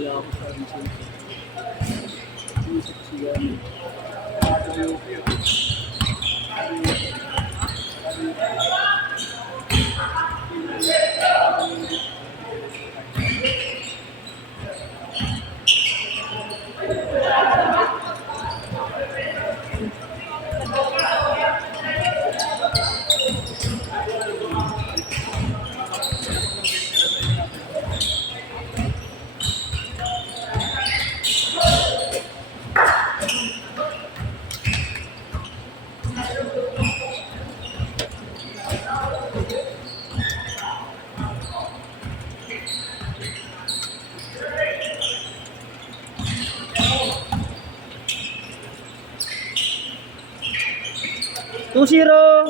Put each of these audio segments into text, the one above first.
Wala ako sa isip. Isip siya. Two zero.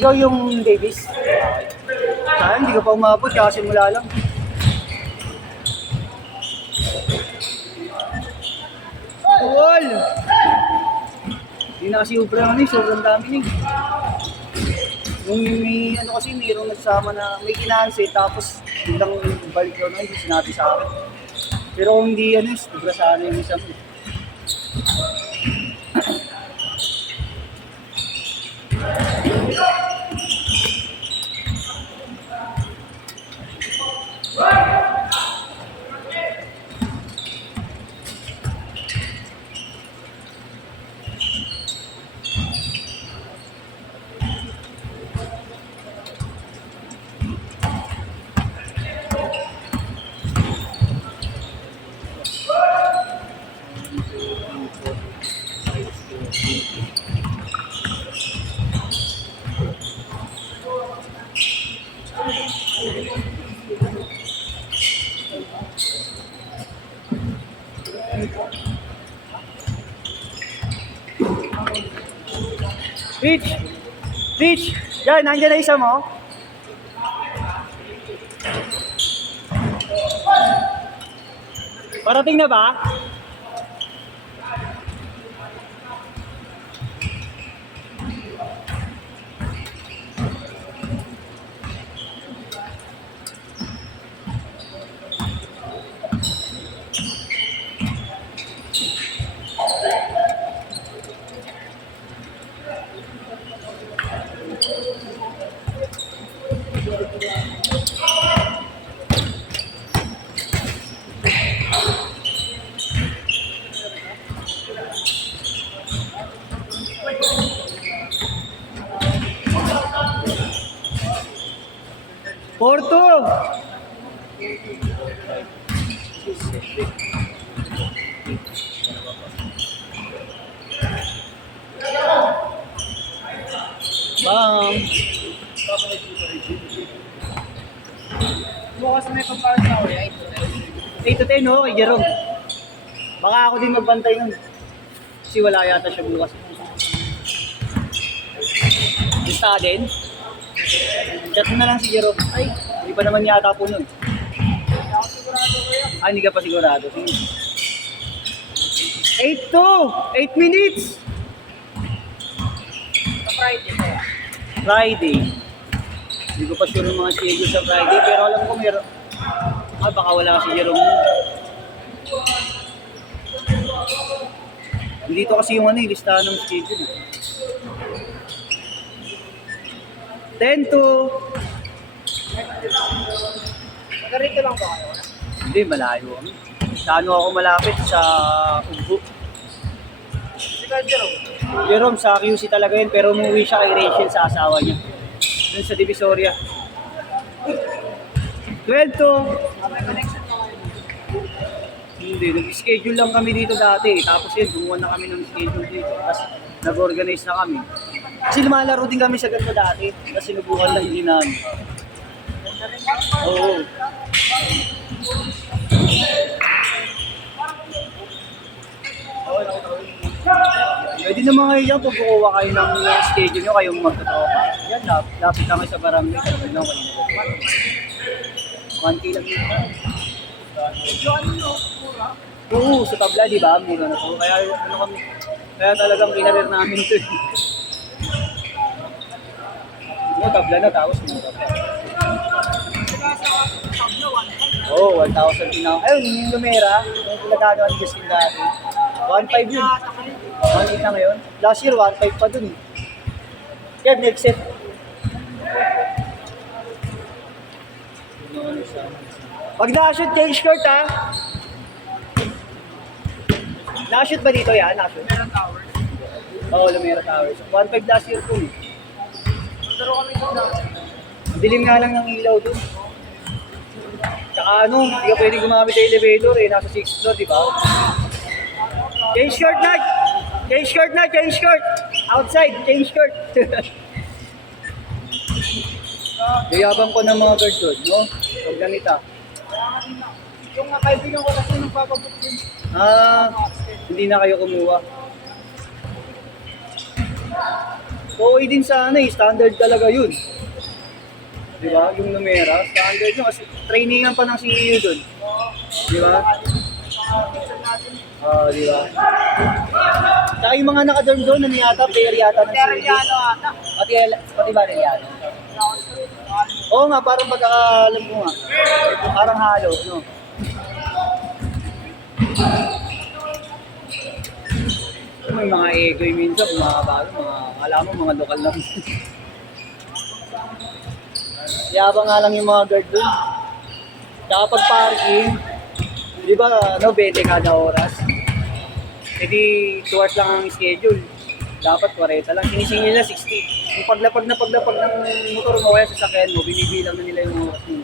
Ikaw yung Davis? Saan? Hindi ka pa umabot, kakasimula lang. Wall! Hindi na kasi sobrang dami ni. Yung may ano kasi, mayroong nagsama na may kinansi, tapos biglang balik daw na, hindi sinabi sa akin. Pero kung hindi sobra sana yung isang. Rich! Rich! Yan, nandiyan na isa mo. Parating na ba? Porto! Bang! Bukas may pagkakas na ako, 8 to 10, no? Kay Jerome. Baka ako din magbantay nun. Kasi wala yata siya bukas. Basta din. Chat mo na lang si Jerome. Ay, hindi pa naman yata po nun. Ah, hindi ka pa sigurado. 8 to! 8 minutes! Sa Friday kaya. Friday. Hindi ko pa sure ng mga schedule sa Friday, pero alam ko meron. Ah, baka wala si Jerome nun. Dito kasi yung listahan ng schedule. 10 to... Nagarito lang ba kayo? Hindi, malayo kami. Sa ano ako malapit? Sa Ugbo. Si Jerome. Jerome, sa QC talaga yun, pero umuwi siya kay Rachel sa asawa niya. Doon sa Divisoria. 12 to... May connection na kayo. Hindi, nag-schedule lang kami dito dati. Tapos yun, gumawa na kami ng schedule dito. Tapos nag-organize na kami. Kasi lumalaro din kami sa ganito dati. Kasi sinubukan lang hindi namin. Oo. Pwede naman kayo dyan pag kukuha kayo ng schedule nyo, kayong magtotropa. Yan, lapit lang kayo sa barangay. Sabi lang kayo. 1K lang yun. Oo, sa tabla, di ba? Mura na to. Kaya ano kami, kaya talagang kinarir namin to. Ano, tabla na tapos mura pa. Saka sa tablo, 1.5. Oo, 1,000 pinaw. Ayun, yung Lumera, yung pinagkagawa ni Justin dati. 1,500 yun. 1,800 na ngayon. Last year, 1,500 pa dun eh. Kaya next set. Pag na-shoot, change skirt ha. Na-shoot ba dito yan? Na-shoot? Meron tower. Oo, Lumera Towers. 1,500 last year po eh. Pero kami sa dati. Ang dilim nga lang ng ilaw dun. Tsaka ano, hindi ka pwede gumamit ng elevator eh. Nasa 6th floor, di ba? Change skirt na! Change skirt na! Change skirt! Outside, change skirt! Yayabang ko ng mga guard doon, no? Huwag ganita. Yung kaibigan ko kasi nagpapabot din. Hindi na kayo kumuha. Okay din sana eh, standard talaga yun. Di ba? Yung numera, standard yun. Kasi trainingan pa ng CEO dun. Di ba? Di ba? Saka yung mga nakadorm doon, ano yata, player yata ng Pero CEO. ano ata. Pati ba rin yata? Oo nga, parang pagkakalam ko nga. Parang halo, no? May mga ego yung minsan, mga bago, alam mo, mga lokal lang. Yabang nga lang yung mga guard dun. Tsaka pag parking, di ba, 20 kada oras? E di, 2 hours lang ang schedule. Dapat 40 lang. Sinisingil na 60. Yung paglapag ng motor mo kaya sa sakyan mo, binibilang na nila yung oras mo.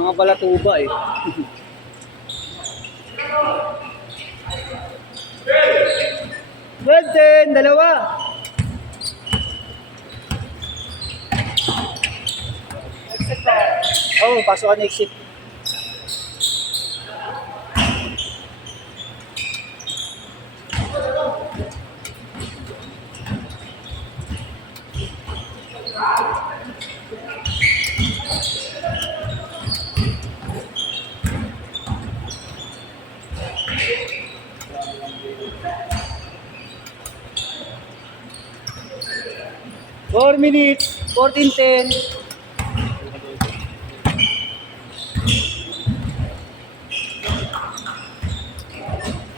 Mga balatuba eh. Well, 10, dalawa. Exit pa. Oh, pasukan exit. Four minutes, 14:10.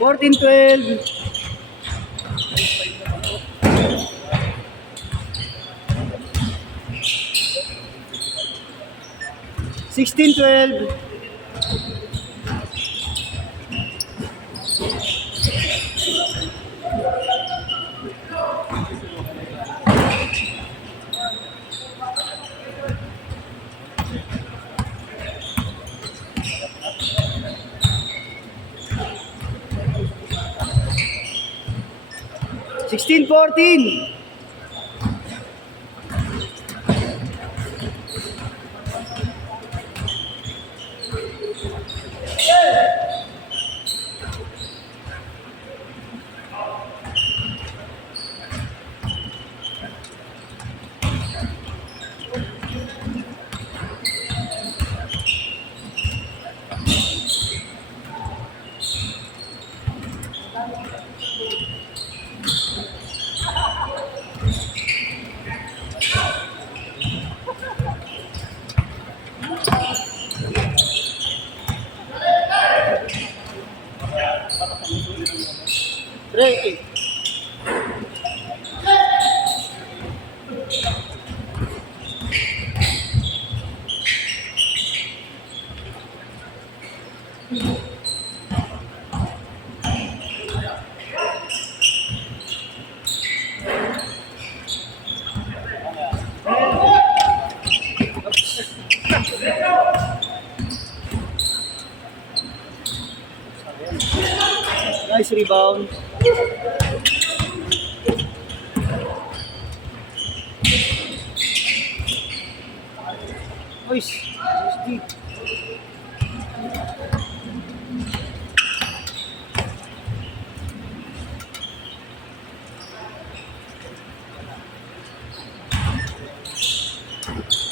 Fourteen 12. Sixteen 12. Sixteen 14. Break. Nice rebound. Nice. Nice deep.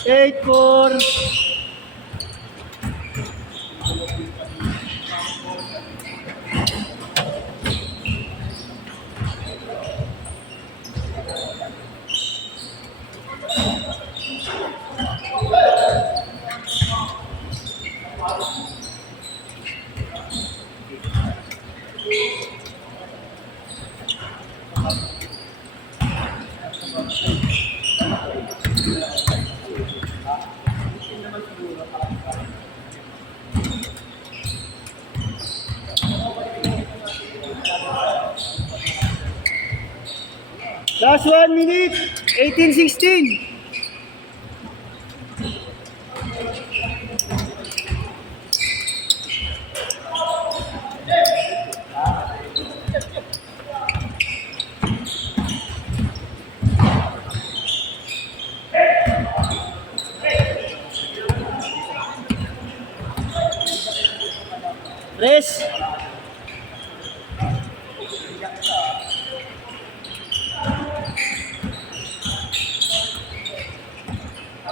Eight, 4. Last 1 minute, 18-16. Press.